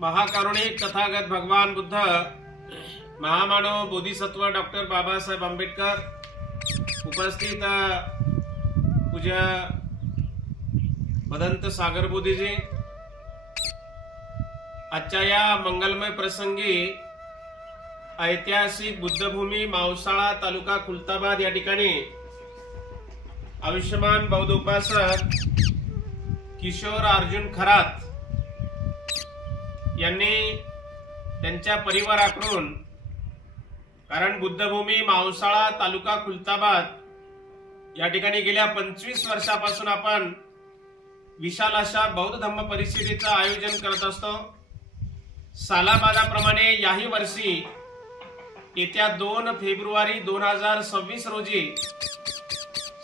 महाकारुणिक तथागत भगवान बुद्ध, महामानव बोधिसत्व डॉक्टर बाबासाहेब आंबेडकर, उपस्थित पूज्य भदंत सागर बोधीजी, आजच्या या मंगलमय प्रसंगी ऐतिहासिक बुद्धभूमी मावसाळा तालुका खुलताबाद या ठिकाणी आयुष्यमान बौद्ध उपासक किशोर अर्जुन खरात यांनी त्यांच्या परिवाराकडून, कारण बुद्धभूमी मावसाळा तालुका खुलताबाद या ठिकाणी गेल्या 25 वर्षापासून आपण विशाल अशा बौद्ध धम्म परिषदेचं आयोजन करत असतो. सालाबादाप्रमाणे याही वर्षी येत्या 2 फेब्रुवारी 2026 रोजी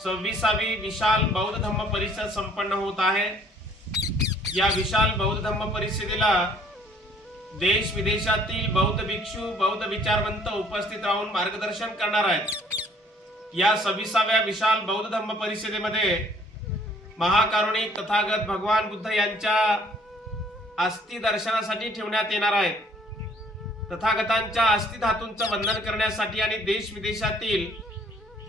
26वी विशाल बौद्ध धम्म परिषद संपन्न होत आहे. या विशाल बौद्ध धम्म परिषदेला देश विदेशातील बौद्ध भिक्षू, बौद्ध विचारवंत उपस्थित राहून मार्गदर्शन करणार आहेत. या 26व्या विशाल बौद्ध धम्म परिषदेमध्ये महाकारुणिक तथागत भगवान बुद्ध यांच्या अस्थि दर्शनासाठी ठेवण्यात येणार आहेत. तथागतांच्या अस्थि धातूंचं वंदन करण्यासाठी आणि देश विदेशातील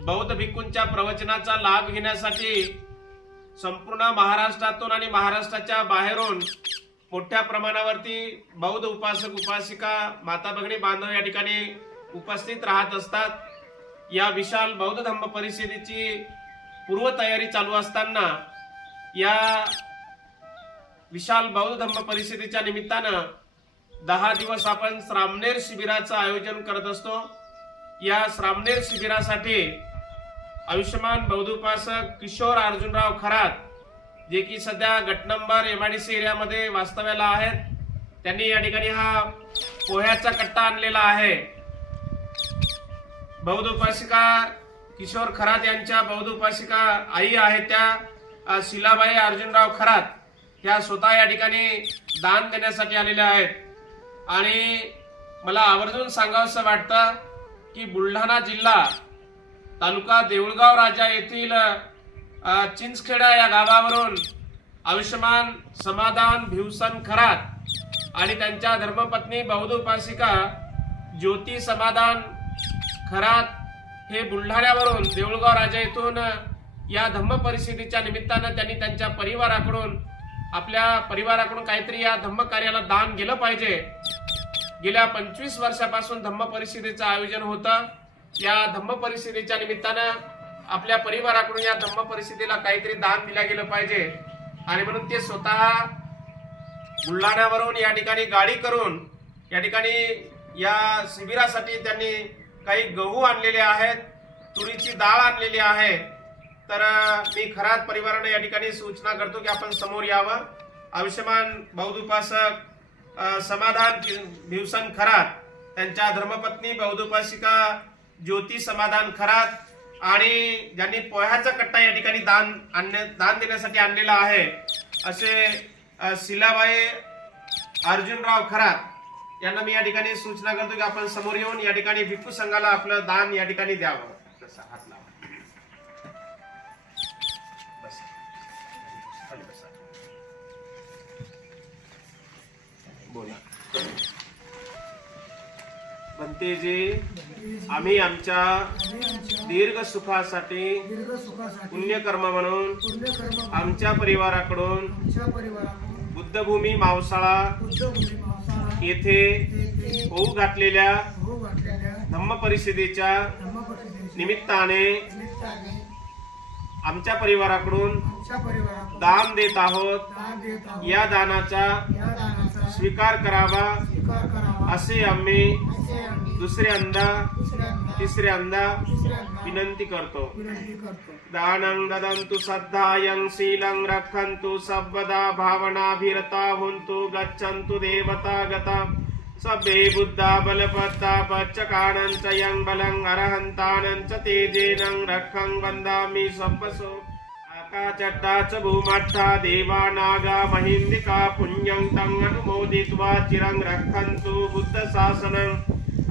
बौद्ध भिक्खूंच्या प्रवचनाचा लाभ घेण्यासाठी संपूर्ण महाराष्ट्रातून आणि महाराष्ट्राच्या बाहेरून मोठ्या प्रमाणावरती बौद्ध उपासक उपासिका, माता भगिनी बांधव या ठिकाणी उपस्थित राहत असतात. या विशाल बौद्ध धम्म परिषदेची पूर्वतयारी चालू असताना या विशाल बौद्ध धम्म परिषदेच्या निमित्तानं 10 दिवस आपण श्रामणेर शिबिराचं आयोजन करत असतो. या श्रामणेर शिबिरासाठी आयुष्यमान बौद्ध उपासक किशोर अर्जुनराव खरात, जे की सध्या गट नंबर MIDC एरियामध्ये वास्तव्याला आहेत, त्यांनी या ठिकाणी हा पोह्याचा कट्टा आणलेला आहे. बौद्ध उपासिका किशोर खरात यांच्या बौद्ध उपासिका आई आहेत त्या शिलाबाई अर्जुनराव खरात, ह्या स्वतः या ठिकाणी दान देण्यासाठी आलेल्या आहेत. आणि मला आवर्जून सांगावंसं वाटतं की बुलढाणा जिल्हा तालुका देऊळगाव राजा येथील चिंचखेडा या गावावरून आयुष्यमान समाधान भिवसन खरात आणि त्यांच्या धर्मपत्नी बौद्ध उपासिका ज्योती समाधान खरात हे बुलढाण्यावरून देऊळगाव राजा येथून या धम्म परिषदेच्या निमित्तानं त्यांनी त्यांच्या परिवाराकडून, आपल्या परिवाराकडून काहीतरी या धम्म कार्याला दान गेलं पाहिजे. गेल्या 25 वर्षापासून धम्म परिषदेचं आयोजन होतं. या धम्म परिषदेच्या निमित्तानं आपल्या परिवाराकडून या धम्म परिषदेला काहीतरी दान दिलं गेलं पाहिजे आणि म्हणून ते स्वतः बुलढाण्यावरून या ठिकाणी गाडी करून या ठिकाणी या शिबिरासाठी त्यांनी काही गहू आणलेले आहेत, तुरीची डाळ आणलेली आहे. तर मी खरात परिवाराने या ठिकाणी सूचना करतो की आपण समोर यावं. आयुष्यमान बौद्ध उपासक समाधान भिवसन खरात, त्यांच्या धर्मपत्नी बौद्ध उपासिका ज्योती समाधान खरात आणि ज्यांनी पोह्याचा कट्टा या ठिकाणी दान देण्यासाठी आणलेला आहे असे शिलाबाई अर्जुनराव खरात यांना मी या ठिकाणी सूचना करतो की आपण समोर येऊन या ठिकाणी भिक्खू संघाला आपलं दान या ठिकाणी द्यावं. हात लावा. बोला. बनतेजी, आम्ही आमच्या दीर्घ सुखासाठी पुण्यकर्म म्हणून आमच्या परिवाराकडून बुद्धभूमी मावसाळा येथे होऊ घातलेल्या धम्म परिषदेच्या निमित्ताने आमच्या परिवाराकडून दान देत आहोत. या दानाचा स्वीकार करावा असे आम्ही दुसऱ्यांदा तिसऱ्यांदा विनंती करतो. दानं ददन्तु श्रद्धायं शीलं रक्षन्तु सर्वदा भावनाभिरता हुन्तु गच्छन्तु देवता गता सभ्ये बुद्धा बलपत्ता पच्चकानं च यं बलं अरहन्तानं च तेजेनं रक्षं वन्दामि सब्बसो. आकाचट्टाच भूमट्टा देवा नागा महिन्दिका पुण्यं तं अनुमोदित्वा चिरं रक्षन्तु बुद्ध शासनं.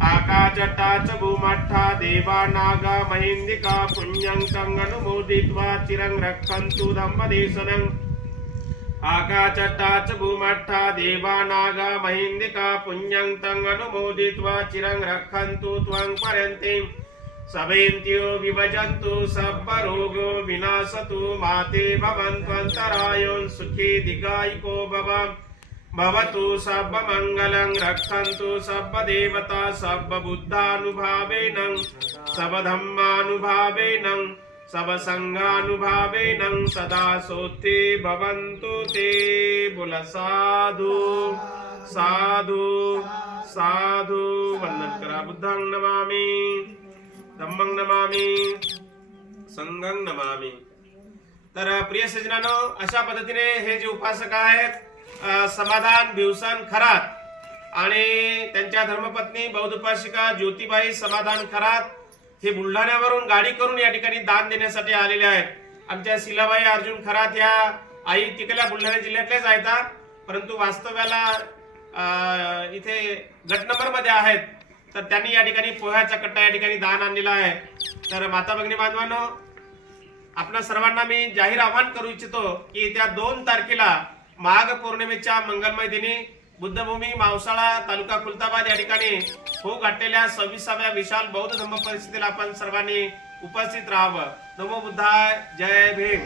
आकाचट्टाच भूमट्टा देवा नागा महिन्दिका पुण्यं तं अनुमोदित्वा चिरं रक्षन्तु धम्मदेशनं. आकाचट्टाच भूमट्टा देवा नागा महिंदिका पुण्यं तं अनुमोदित्वा चिरं रक्षन्तु त्वं पर्यन्तीं सभेन्त्यो विभजन्तु सर्वरोगो विनाशतु माते भवन्त्वन्तरायोन् सुखी दीर्घायुको भवतु सर्वमङ्गलं रक्षन्तु सर्वदेवता सर्वबुद्धानुभावेन सर्वधर्मानुभावेन सर्वसंगानुभावेन सदा सोते भवन्तु ते। बोल साधु साधु साधु। वंदन करा। बुद्धं नमामि, धम्मं नमामि, संघं नमामि। तर प्रिय सज्जनांनो, अशा पद्धतीने हे जे उपासक आहेत समाधान भिवसन खरात आणि त्यांच्या धर्मपत्नी बौद्ध उपासिका ज्योतिबाई समाधान खरात हे बुलढाण्यावरून गाडी करून या ठिकाणी दान देण्यासाठी आलेले आहेत। आमच्या शिलाबाई अर्जुन खरात या आई तिकडल्या बुलढाणा जिल्ह्यातल्याच आहेत, परंतु वास्तव्याला इथे गट नंबर मध्ये आहेत। तर त्यांनी या ठिकाणी पोह्याचा कट्टा या ठिकाणी दान आणलेला आहे। तर माता भगिनी बांधवांनो, आपल्या सर्वांना मी जाहीर आवाहन करू इच्छितो की त्या 2 तारखेला माघ पौर्णिमेच्या मंगलमय दिनी बुद्धभूमी मावसाळा तालुका खुलताबाद या ठिकाणी हो घातलेल्या 26व्या विशाल बौद्ध धम्म परिषदेला आपण सर्वांनी उपस्थित राहावं। नमो बुद्धाय, जय भीम।